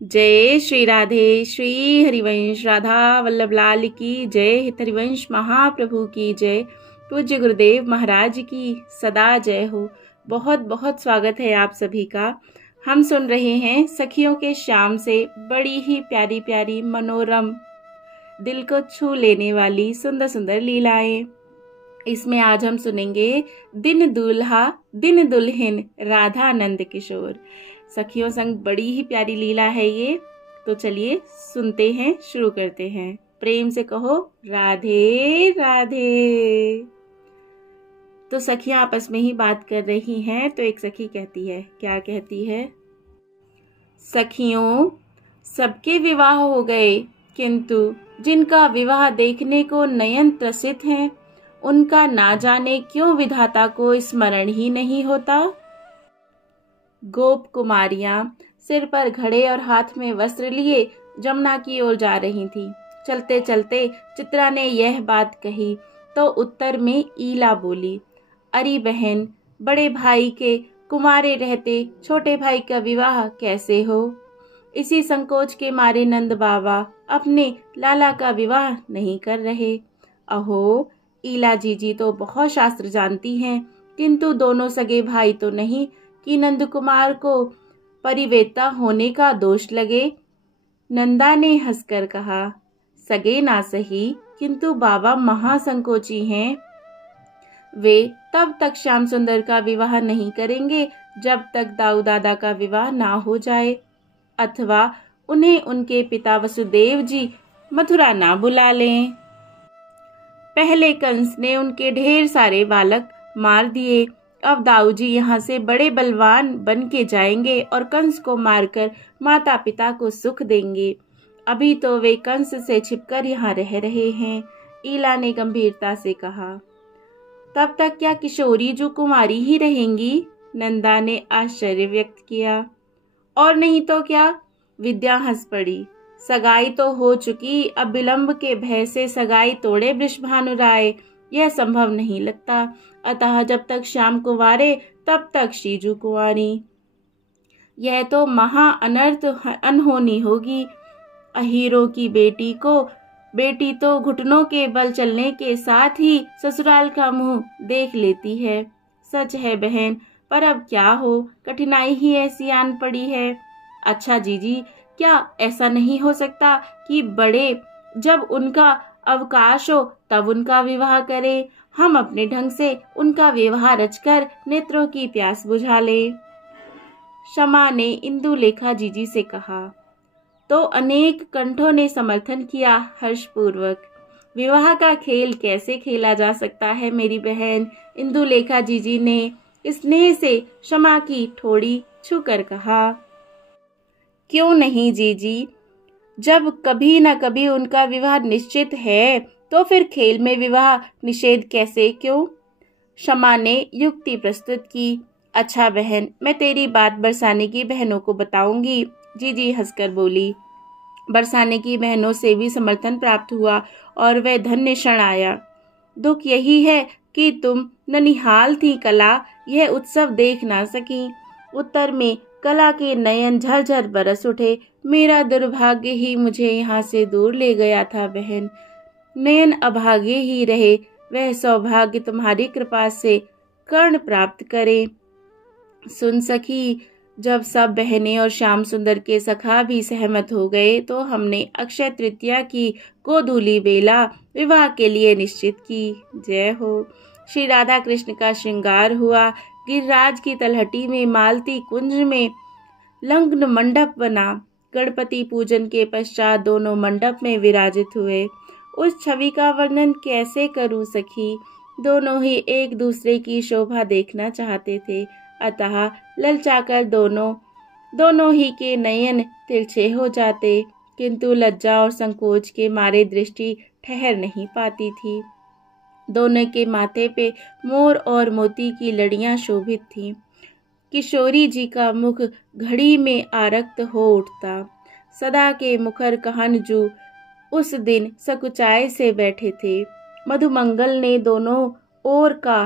जय श्री राधे। श्री हरिवंश राधा वल्लभ लाल की जय। हित हरिवंश महाप्रभु की जय। पूज्य गुरुदेव महाराज की सदा जय हो। बहुत बहुत स्वागत है आप सभी का। हम सुन रहे हैं सखियों के श्याम से बड़ी ही प्यारी प्यारी मनोरम, दिल को छू लेने वाली सुंदर सुंदर लीलाएं। इसमें आज हम सुनेंगे दिन दूल्हा दिन दुल्हन राधा नंद किशोर। सखियों संग बड़ी ही प्यारी लीला है ये। तो चलिए सुनते हैं, शुरू करते हैं। प्रेम से कहो राधे राधे। तो सखियां आपस में ही बात कर रही हैं। तो एक सखी कहती है, क्या कहती है? सखियों, सबके विवाह हो गए, किंतु जिनका विवाह देखने को नयन त्रसित हैं, उनका ना जाने क्यों विधाता को स्मरण ही नहीं होता। गोप कुमारियां सिर पर घड़े और हाथ में वस्त्र लिए जमुना की ओर जा रही थीं। चलते चलते चित्रा ने यह बात कही तो उत्तर में ईला बोली, अरे बहन, बड़े भाई के कुंवारे रहते छोटे भाई का विवाह कैसे हो? इसी संकोच के मारे नंद बाबा अपने लाला का विवाह नहीं कर रहे। अहो, ईला जीजी तो बहुत शास्त्र जानती हैं, किंतु दोनों सगे भाई तो नहीं कि नंद कुमार को परिवेता होने का दोष लगे। नंदा ने हंसकर कहा, सगे ना सही, किंतु बाबा महासंकोची हैं। वे तब तक श्याम सुंदर का विवाह नहीं करेंगे जब तक दाऊ दादा का विवाह ना हो जाए, अथवा उन्हें उनके पिता वसुदेव जी मथुरा ना बुला लें। पहले कंस ने उनके ढेर सारे बालक मार दिए। अब दाऊ जी यहाँ से बड़े बलवान बन के जाएंगे और कंस को मारकर माता पिता को सुख देंगे। अभी तो वे कंस से छिपकर यहाँ रह रहे हैं। ईला ने गंभीरता से कहा। तब तक क्या किशोरी जो कुमारी ही रहेंगी? नंदा ने आश्चर्य व्यक्त किया। और नहीं तो क्या? विद्या हंस पड़ी। सगाई तो हो चुकी, अब विलंब के भय से सगाई तोड़े वृषभानु राय, यह संभव नहीं लगता। अतः जब तक श्याम कुंवारे तब तक शीजू कुंवारी। यह तो महा अनर्थ अनहोनी होगी। अहीरों की बेटी तो घुटनों के बल चलने के साथ ही ससुराल का मुंह देख लेती है। सच है बहन, पर अब क्या हो, कठिनाई ही ऐसी आन पड़ी है। अच्छा जीजी, क्या ऐसा नहीं हो सकता कि बड़े जब उनका अवकाश हो तब उनका विवाह करें? हम अपने ढंग से उनका विवाह रचकर नेत्रों की प्यास बुझा ले। शमा ने इंदुलेखा जीजी से कहा। तो अनेक कंठों ने समर्थन किया हर्षपूर्वक। विवाह का खेल कैसे खेला जा सकता है मेरी बहन? इंदुलेखा जीजी ने स्नेह से शमा की ठोड़ी छूकर कहा। क्यों नहीं जीजी, जब कभी न कभी उनका विवाह निश्चित है तो फिर खेल में विवाह निषेध कैसे क्यों? शमा ने युक्ति प्रस्तुत की। अच्छा बहन, मैं तेरी बात बरसाने की बहनों को बताऊंगी, जीजी हंसकर बोली। बरसाने की बहनों से भी समर्थन प्राप्त हुआ और वह धन्य क्षण आया। दुख यही है कि तुम ननिहाल थी कला, यह उत्सव देख ना सकी। उत्तर में कला के नयन झरझर बरस उठे। मेरा दुर्भाग्य ही मुझे यहाँ से दूर ले गया था बहन। नयन अभागे ही रहे, वह सौभाग्य तुम्हारी कृपा से कर्ण प्राप्त करे। सुन सखी, जब सब बहनें और श्याम सुंदर के सखा भी सहमत हो गए तो हमने अक्षय तृतीया की गोधूली बेला विवाह के लिए निश्चित की। जय हो। श्री राधा कृष्ण का श्रृंगार हुआ। गिरिराज की तलहटी में मालती कुंज में लग्न मंडप बना। गणपति पूजन के पश्चात दोनों मंडप में विराजित हुए। उस छवि का वर्णन कैसे करूं सखी? दोनों ही एक दूसरे की शोभा देखना चाहते थे, अतः ललचाकर दोनों ही के नयन तिरछे हो जाते, किंतु लज्जा और संकोच के मारे दृष्टि ठहर नहीं पाती थी। दोनों के माथे पे मोर और मोती की लड़ियां शोभित थीं। किशोरी जी का मुख घड़ी में आरक्त हो उठता। सदा के मुखर कहनजू उस दिन सकुचाए से बैठे थे। मधुमंगल ने दोनों ओर का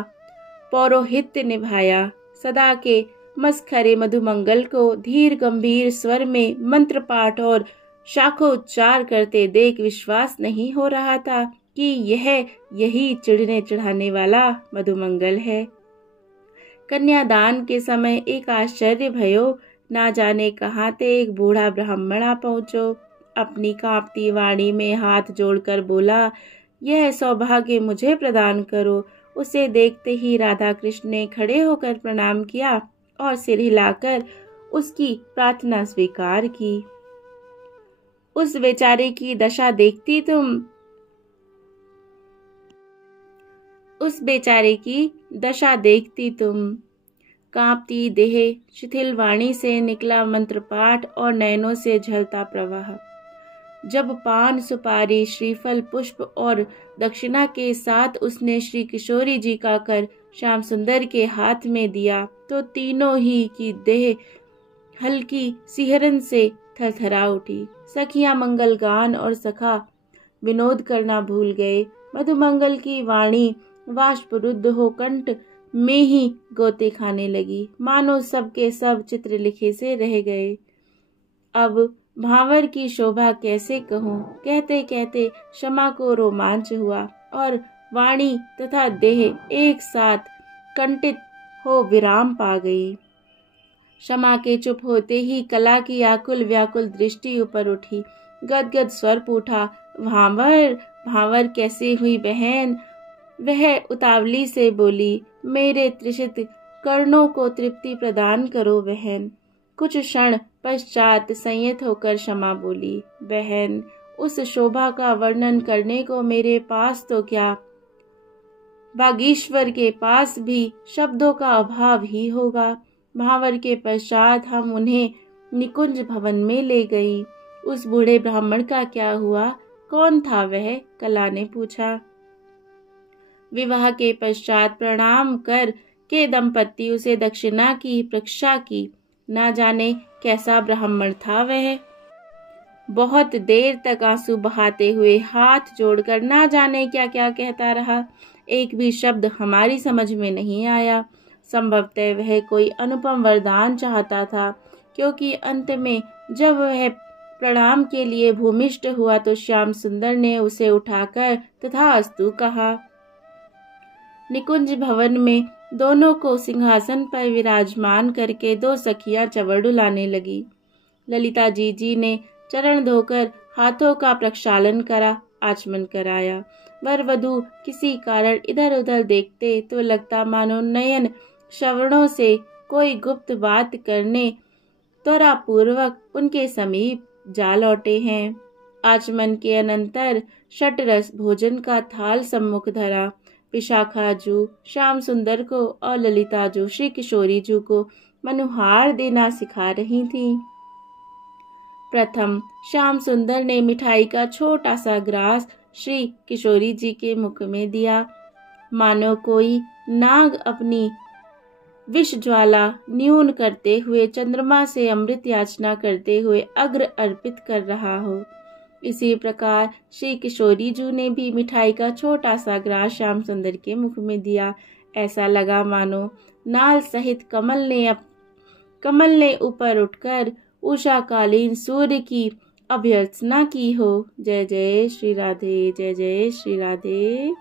पौरोहित्य निभाया। सदा के मस्खरे मधुमंगल को धीर गंभीर स्वर में मंत्र पाठ और शाखोच्चार करते देख विश्वास नहीं हो रहा था कि यही चिढ़ने चढ़ाने वाला मधुमंगल है। कन्यादान के समय एक आश्चर्य भयो, ना जाने कहाँ ते एक बूढ़ा ब्राह्मण आ पहुँचो। अपनी कांपती वाणी में हाथ जोड़कर बोला, यह सौभाग्य मुझे प्रदान करो। उसे देखते ही राधा कृष्ण ने खड़े होकर प्रणाम किया और सिर हिलाकर उसकी प्रार्थना स्वीकार की। उस बेचारे की दशा देखती तुम। कांपती देह, शिथिल वाणी से निकला मंत्र पाठ और नयनों से झलता प्रवाह। जब पान सुपारी, श्रीफल, पुष्प और दक्षिणा के साथ उसने श्री किशोरी जी का कर श्याम सुंदर के हाथ में दिया तो तीनों ही की देह हल्की सिहरन से थरथरा उठी। सखियां मंगल गान और सखा विनोद करना भूल गए। मधुमंगल की वाणी वाष्परुद्ध हो कंठ में ही गोते खाने लगी, मानो सब के सब चित्र लिखे से रह गए। अब भांवर की शोभा कैसे कहूँ, कहते कहते क्षमा को रोमांच हुआ और वाणी तथा देह एक साथ कंटित हो विराम पा गई। क्षमा के चुप होते ही कला की आकुल व्याकुल दृष्टि ऊपर उठी। गदगद स्वर पूछा, भांवर भांवर कैसी हुई बहन? वह उतावली से बोली, मेरे त्रिषित कर्णों को तृप्ति प्रदान करो बहन। कुछ क्षण पश्चात संयत होकर क्षमा बोली, बहन उस शोभा का वर्णन करने को मेरे पास तो क्या, बागीश्वर के पास भी शब्दों का अभाव ही होगा। भांवर के पश्चात हम उन्हें निकुंज भवन में ले गई। उस बूढ़े ब्राह्मण का क्या हुआ? कौन था वह? कला ने पूछा। विवाह के पश्चात प्रणाम कर के दंपति उसे दक्षिणा की प्रक्षा की। ना जाने कैसा ब्राह्मण था वह। बहुत देर तक आंसू बहाते हुए हाथ जोड़कर ना जाने क्या क्या कहता रहा। एक भी शब्द हमारी समझ में नहीं आया। संभवतः वह कोई अनुपम वरदान चाहता था, क्योंकि अंत में जब वह प्रणाम के लिए भूमिष्ठ हुआ तो श्याम सुंदर ने उसे उठाकर तथास्तु कहा। निकुंज भवन में दोनों को सिंहासन पर विराजमान करके दो सखियां चंवर डुलाने लगी। ललिता जी ने चरण धोकर हाथों का प्रक्षालन करा, आचमन कराया। वर वधू किसी कारण इधर उधर देखते तो लगता मानो नयन श्रवणों से कोई गुप्त बात करने त्वरा पूर्वक उनके समीप जा लौटे हैं। आचमन के अनंतर षटरस भोजन का थाल सम्मुख धरा। विशाखा जू श्याम सुंदर को और ललिता जू श्री किशोरी जू को मनुहार देना सिखा रही थीं। प्रथम श्याम सुंदर ने मिठाई का छोटा सा ग्रास श्री किशोरी जी के मुख में दिया, मानो कोई नाग अपनी विष ज्वाला न्यून करते हुए चंद्रमा से अमृत याचना करते हुए अग्र अर्पित कर रहा हो। इसी प्रकार श्री किशोरी जू ने भी मिठाई का छोटा सा ग्रास श्याम सुंदर के मुख में दिया। ऐसा लगा मानो नाल सहित कमल ने ऊपर उठकर उषाकालीन सूर्य की अभ्यर्चना की हो। जय जय श्री राधे, जय जय श्री राधे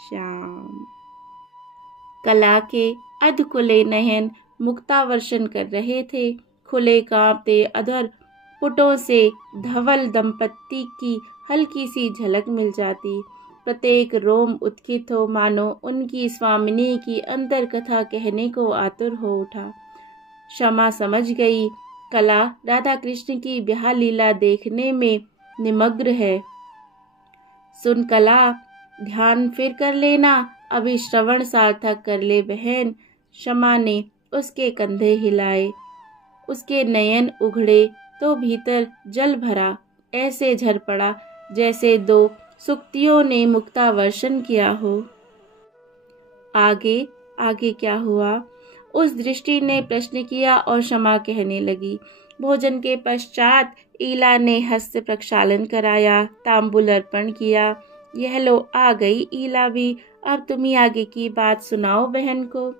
श्याम। कला के अधकुले नयन मुक्तावर्षण कर रहे थे। खुले कांपते अधर पुटों से धवल दंपत्ति की हल्की सी झलक मिल जाती। प्रत्येक रोम उत्थित हो, मानो उनकी स्वामिनी की अंतर कथा कहने को आतुर हो उठा। क्षमा समझ गई, कला राधा कृष्ण की ब्याह लीला देखने में निमग्न है। सुन कला, ध्यान फिर कर लेना, अभी श्रवण सार्थक कर ले बहन। क्षमा ने उसके कंधे हिलाए। उसके नयन उघड़े तो भीतर जल भरा, ऐसे झर पड़ा जैसे दो सुक्तियों ने मुक्तावर्षण किया हो। आगे आगे क्या हुआ? उस दृष्टि ने प्रश्न किया और क्षमा कहने लगी। भोजन के पश्चात ईला ने हस्त प्रक्षालन कराया, तांबुल अर्पण किया। यह लो आ गई ईला भी। अब तुम ही आगे की बात सुनाओ बहन को।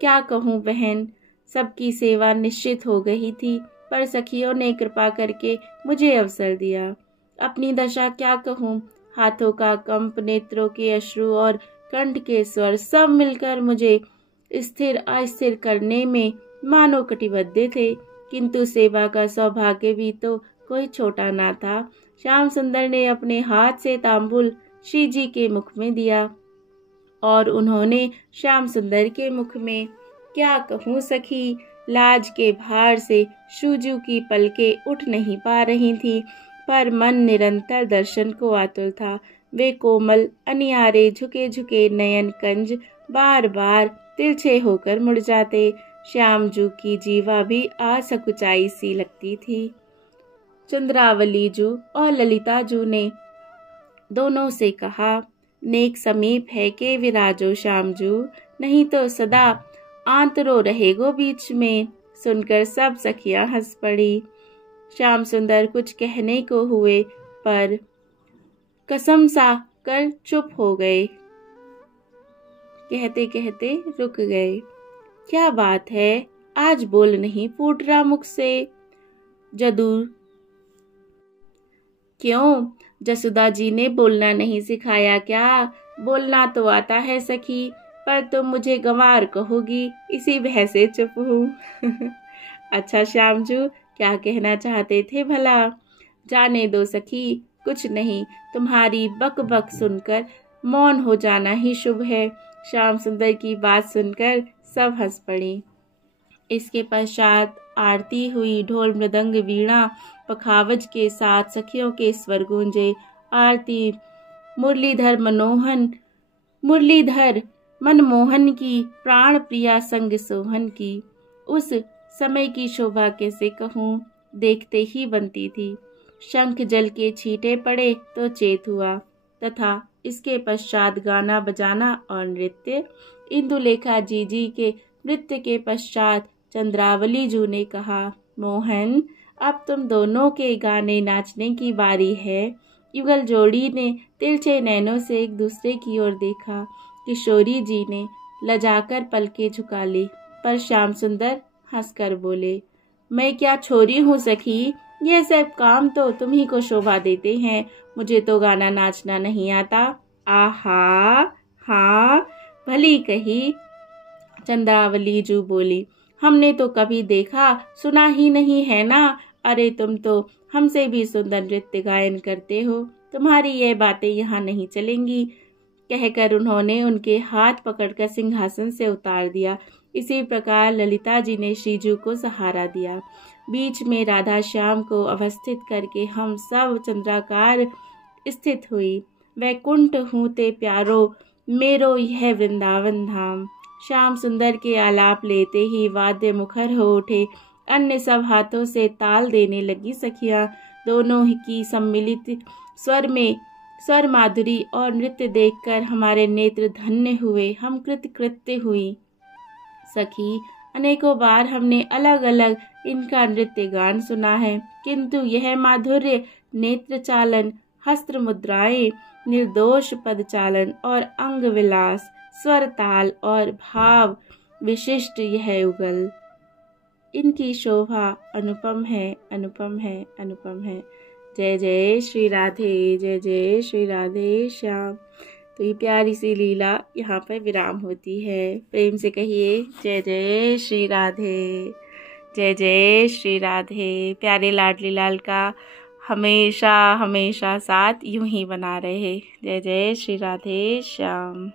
क्या कहूँ बहन, सबकी सेवा निश्चित हो गई थी, पर सखियों ने कृपा करके मुझे अवसर दिया। अपनी दशा क्या कहूँ, हाथों का कंप, नेत्रों के अश्रु और कंठ के स्वर सब मिलकर मुझे स्थिर अस्थिर करने में मानो कटिबद्ध थे। किंतु सेवा का सौभाग्य भी तो कोई छोटा ना था। श्याम सुंदर ने अपने हाथ से तांबुल श्री जी के मुख में दिया और उन्होंने श्याम सुंदर के मुख में, क्या कहूँ सखी, लाज के भार से शूजू की पलकें उठ नहीं पा रही थी, पर मन निरंतर दर्शन को आतुर था। वे कोमल अनियारे झुके झुके नयन कंज बार बार तिरछे होकर मुड़ जाते। श्यामजू की जीवा भी असकुचाई सी लगती थी। चंद्रावली जू और ललिता जू ने दोनों से कहा, नेक समीप है के विराजो श्यामजू, नहीं तो सदा आंतरो रहेगो बीच में। सुनकर सब सखियां हंस पड़ी। श्याम सुंदर कुछ कहने को हुए, पर कसम सा कर चुप हो गए। कहते कहते रुक गए। क्या बात है, आज बोल नहीं फूट रहा मुख से? जदू क्यों, जसुदा जी ने बोलना नहीं सिखाया क्या? बोलना तो आता है सखी, पर तुम मुझे गंवार कहोगी, इसी भय से चुप हूँ। अच्छा श्यामजू, क्या कहना चाहते थे भला? जाने दो सखी, कुछ नहीं, तुम्हारी बक बक सुनकर मौन हो जाना ही शुभ है। श्याम सुंदर की बात सुनकर सब हंस पड़ी। इसके पश्चात आरती हुई। ढोल मृदंग वीणा पखावज के साथ सखियों के स्वर गूंजे। आरती मुरलीधर मनमोहन की, प्राण प्रिया संग सोहन की। उस समय की शोभा कैसे कहूँ, देखते ही बनती थी। शंख जल के छींटे पड़े तो चेत हुआ, तथा इसके पश्चात गाना बजाना और नृत्य। इंदुलेखा जी के नृत्य के पश्चात चंद्रावली जू ने कहा, मोहन, अब तुम दोनों के गाने नाचने की बारी है। युगल जोड़ी ने तिरछे नैनों से एक दूसरे की ओर देखा। किशोरी जी ने लजाकर पलकें झुका ली, पर श्याम सुंदर हंसकर बोले, मैं क्या छोरी हूँ सखी, यह सब काम तो तुम्ही को शोभा देते हैं, मुझे तो गाना नाचना नहीं आता। आहा, हाँ, भली कही। चंद्रावली जू बोली, हमने तो कभी देखा सुना ही नहीं है ना। अरे तुम तो हमसे भी सुंदर नृत्य गायन करते हो, तुम्हारी ये बातें यहाँ नहीं चलेंगी। कहकर उन्होंने उनके हाथ पकड़कर सिंहासन से उतार दिया। इसी प्रकार ललिता जी ने श्रीजू को सहारा दिया। बीच में राधा श्याम को अवस्थित करके हम सब चंद्राकार स्थित हुई। वैकुंठ हूँ ते प्यारो, मेरो यह वृंदावन धाम। श्याम सुंदर के आलाप लेते ही वाद्य मुखर हो उठे। अन्य सब हाथों से ताल देने लगी सखियां। दोनों की सम्मिलित स्वर माधुरी और नृत्य देखकर हमारे नेत्र धन्य हुए। हम कृतकृत्य हुई। सखी, अनेकों बार हमने अलग अलग इनका नृत्य गान सुना है, किंतु यह माधुर्य, नेत्र चालन, हस्त मुद्राएं, निर्दोष पद चालन और अंग विलास, स्वर ताल और भाव विशिष्ट यह युगल, इनकी शोभा अनुपम है, अनुपम है, अनुपम है। जय जय श्री राधे, जय जय श्री राधे श्याम। तो ये प्यारी सी लीला यहाँ पर विराम होती है। प्रेम से कहिए जय जय श्री राधे, जय जय श्री राधे। प्यारे लाडली लाल का हमेशा हमेशा साथ यूं ही बना रहे। जय जय श्री राधे श्याम।